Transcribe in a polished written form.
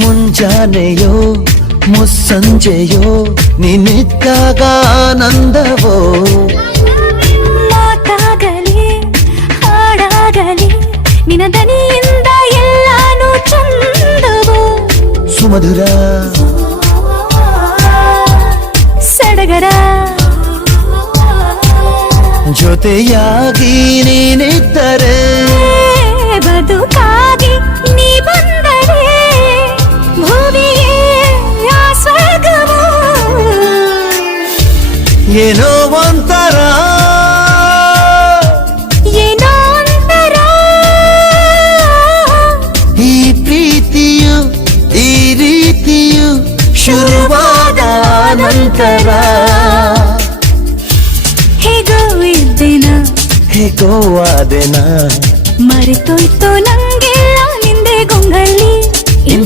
ಮುಂಜಾನೆಯೋ ಮುಸ್ಸಂಜೆಯೋ ನಿನ್ನಿದ್ದಾಗ ಆನಂದವೋ. ಮಾತಾಗಲಿ ಹಾಡಾಗಲಿ ನಿನ್ನ ದನಿಯಿಂದ ಎಲ್ಲಾನು ಚಂದವೋ. ಸುಮಧುರ ಸಡಗರ ಜೊತೆಯಾಗಿ ನೀನಿದ್ದರೆ ಬದುಕಾಗಿ ನೀ ಬಂದರೆ ಭೂಮಿಯೇ ಆ ಸ್ವರ್ಗವೋ. ಏನೋ ಒಂಥರ ಏನೋ ಒಂಥರ ಈ ಪ್ರೀತಿಯು ಈ ರೀತಿಯು ಶುರುವಾದ ನಂತರ. ಹೇಗೋ ಇದ್ದೇನ ಹೇಗೋ ಆದೆನಾ ಮರೆತೋಯ್ತೋ